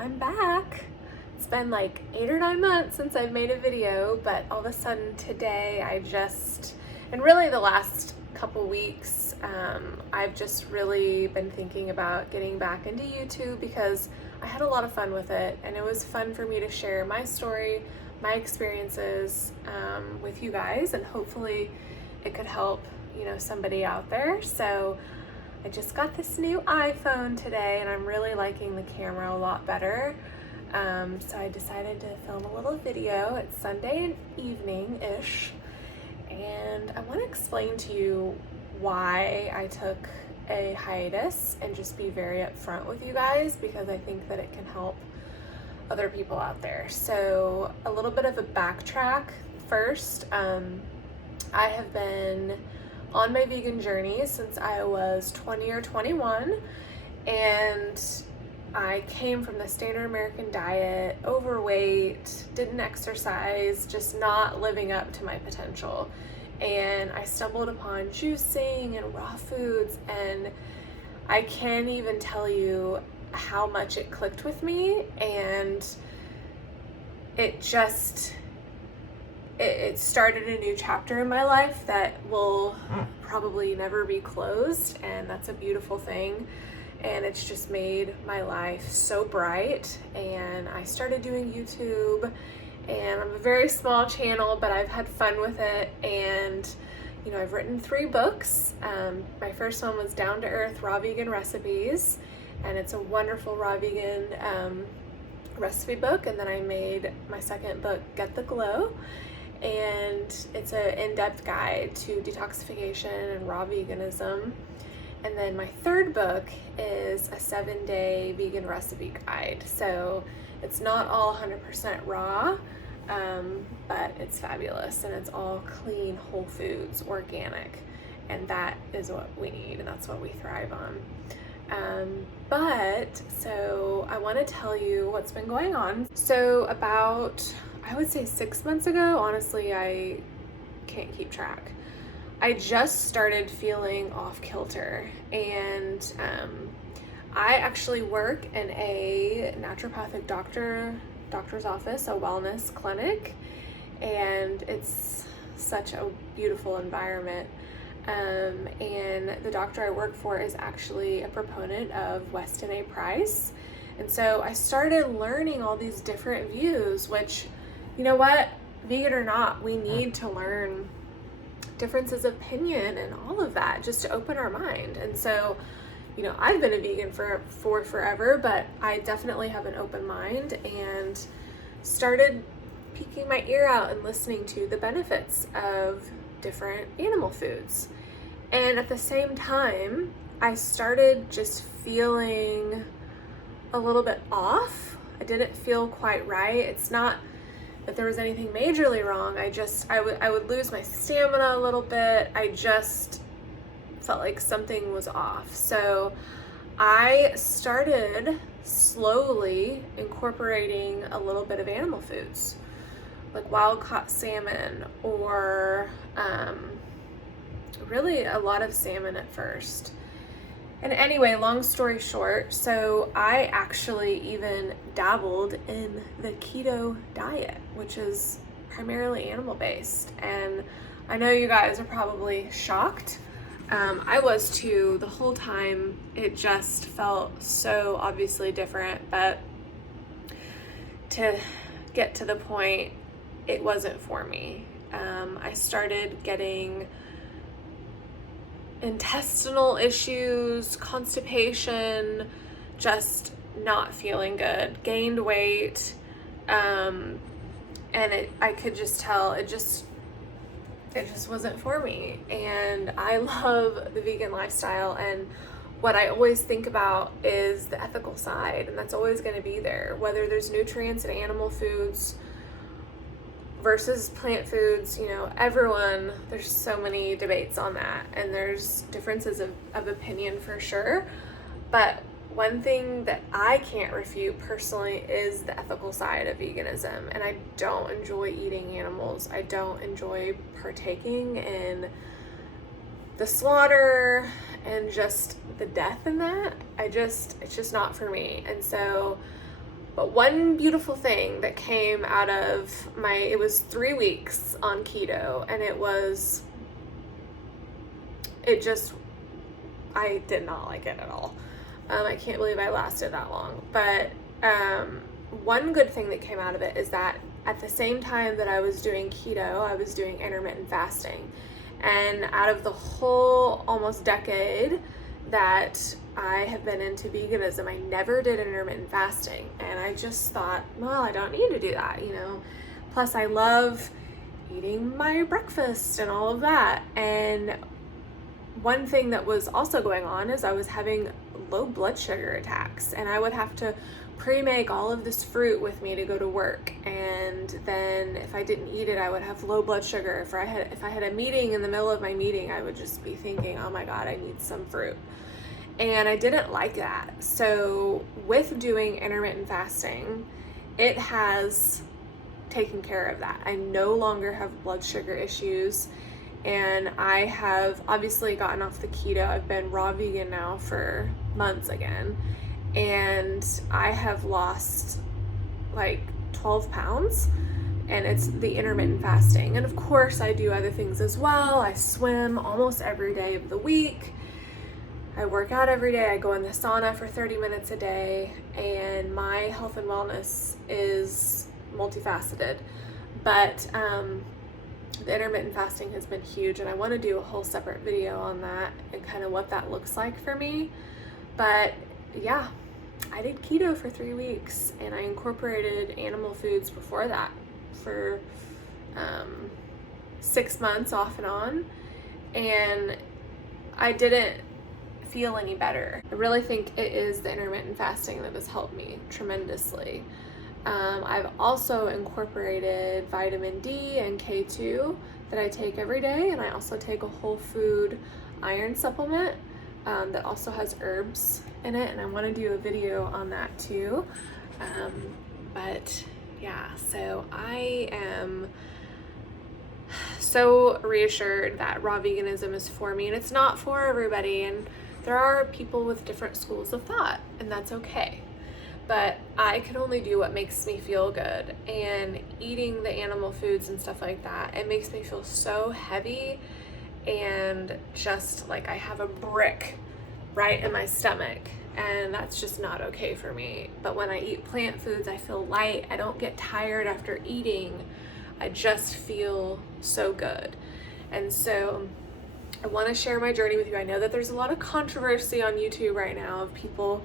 I'm back. It's been like 8 or 9 months since I've made a video, but all of a sudden today and really the last couple weeks, I've just really been thinking about getting back into YouTube because I had a lot of fun with it, and it was fun for me to share my story, my experiences with you guys, and hopefully it could help, somebody out there. So I just got this new iPhone today and I'm really liking the camera a lot better. So I decided to film a little video. It's Sunday evening-ish, and I want to explain to you why I took a hiatus and just be very upfront with you guys, because I think that it can help other people out there. So a little bit of a backtrack first. I have been on my vegan journey since I was 20 or 21, and I came from the standard American diet, overweight, didn't exercise, just not living up to my potential. And I stumbled upon juicing and raw foods, and I can't even tell you how much it clicked with me, and it started a new chapter in my life that will probably never be closed, and that's a beautiful thing. And it's just made my life so bright. And I started doing YouTube, and I'm a very small channel, but I've had fun with it. And I've written 3 books. My first one was Down to Earth Raw Vegan Recipes, and it's a wonderful raw vegan recipe book. And then I made my second book, Get the Glow, and it's an in-depth guide to detoxification and raw veganism. And then my third book is a 7-day vegan recipe guide. So it's not all 100% raw, but it's fabulous, and it's all clean, whole foods, organic, and that is what we need, and that's what we thrive on. So I want to tell you what's been going on. So about, I would say 6 months ago, honestly, I can't keep track, I just started feeling off kilter, and I actually work in a naturopathic doctor's office, a wellness clinic, and it's such a beautiful environment. And the doctor I work for is actually a proponent of Weston A. Price. And so I started learning all these different views, which, you know what, vegan or not, we need to learn differences of opinion and all of that just to open our mind. And so, I've been a vegan for forever, but I definitely have an open mind, and started peeking my ear out and listening to the benefits of different animal foods. And at the same time, I started just feeling a little bit off. I didn't feel quite right. It's not that there was anything majorly wrong. I would lose my stamina a little bit. I just felt like something was off. So I started slowly incorporating a little bit of animal foods, like wild caught salmon, or really a lot of salmon at first. And anyway, long story short, so I actually even dabbled in the keto diet, which is primarily animal-based. And I know you guys are probably shocked. I was too the whole time. It just felt so obviously different, but to get to the point, it wasn't for me. I started getting intestinal issues, constipation, just not feeling good, gained weight, and I could just tell it just wasn't for me. And I love the vegan lifestyle, and what I always think about is the ethical side, and that's always going to be there, whether there's nutrients in animal foods versus plant foods. There's so many debates on that, and there's differences of opinion for sure. But one thing that I can't refute personally is the ethical side of veganism, and I don't enjoy eating animals. I don't enjoy partaking in the slaughter and just the death in that. It's just not for me. And so But one beautiful thing that came out of it was 3 weeks on keto, and I did not like it at all. I can't believe I lasted that long. But one good thing that came out of it is that at the same time that I was doing keto, I was doing intermittent fasting. And out of the whole almost decade that I have been into veganism, I never did intermittent fasting. And I just thought, well, I don't need to do that, you know. Plus, I love eating my breakfast and all of that. And one thing that was also going on is I was having low blood sugar attacks, and I would have to pre-make all of this fruit with me to go to work, and then if I didn't eat it, I would have low blood sugar. If I had a meeting, in the middle of my meeting, I would just be thinking, oh my God, I need some fruit. And I didn't like that. So with doing intermittent fasting, it has taken care of that. I no longer have blood sugar issues, and I have obviously gotten off the keto. I've been raw vegan now for months again, and I have lost like 12 pounds, and it's the intermittent fasting. And of course I do other things as well. I swim almost every day of the week. I work out every day. I go in the sauna for 30 minutes a day, and my health and wellness is multifaceted. But the intermittent fasting has been huge, and I want to do a whole separate video on that and kind of what that looks like for me. But yeah, I did keto for 3 weeks, and I incorporated animal foods before that for 6 months off and on, and I didn't feel any better. I really think it is the intermittent fasting that has helped me tremendously. I've also incorporated vitamin D and K2 that I take every day, and I also take a whole food iron supplement that also has herbs in it, and I want to do a video on that too. But yeah, so I am so reassured that raw veganism is for me, and it's not for everybody, and there are people with different schools of thought, and that's okay. But I can only do what makes me feel good, and eating the animal foods and stuff like that, it makes me feel so heavy and just like I have a brick right in my stomach, and that's just not okay for me. But when I eat plant foods, I feel light. I don't get tired after eating. I just feel so good. And so I want to share my journey with you. I know that there's a lot of controversy on YouTube right now of people,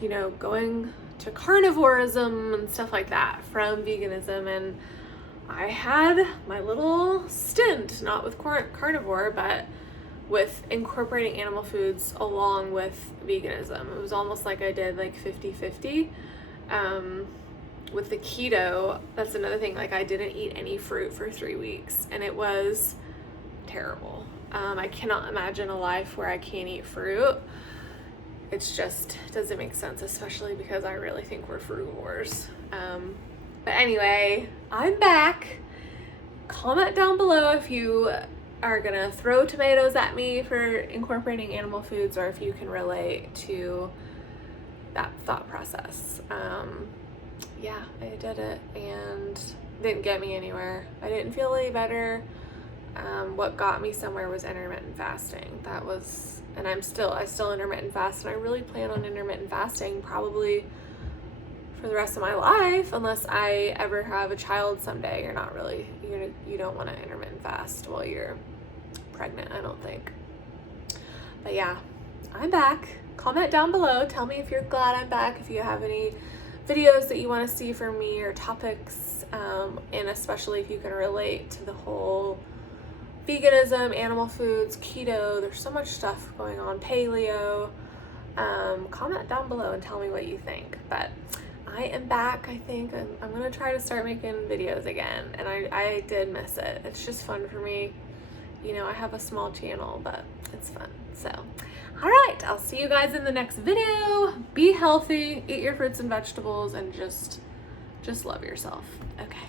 you know, going to carnivorism and stuff like that from veganism. And I had my little stint, not with carnivore, but with incorporating animal foods along with veganism. It was almost like I did like 50-50. With the keto, that's another thing. Like, I didn't eat any fruit for 3 weeks, and it was terrible. I cannot imagine a life where I can't eat fruit. It's just doesn't make sense, especially because I really think we're frugivores. But anyway, I'm back. Comment down below if you are gonna throw tomatoes at me for incorporating animal foods, or if you can relate to that thought process. Yeah, I did it, and didn't get me anywhere. I didn't feel any better. What got me somewhere was intermittent fasting. That was, and I still intermittent fast, and I really plan on intermittent fasting probably for the rest of my life, unless I ever have a child someday. You don't want to intermittent fast while you're pregnant, I don't think. But yeah, I'm back. Comment down below. Tell me if you're glad I'm back, if you have any videos that you want to see from me or topics, and especially if you can relate to the whole veganism, animal foods, keto. There's so much stuff going on, paleo. Comment down below and tell me what you think. But I am back. I think I'm gonna try to start making videos again, and I did miss it. It's just fun for me. You know, I have a small channel, but it's fun. So, all right, I'll see you guys in the next video. Be healthy, eat your fruits and vegetables, and just love yourself. Okay.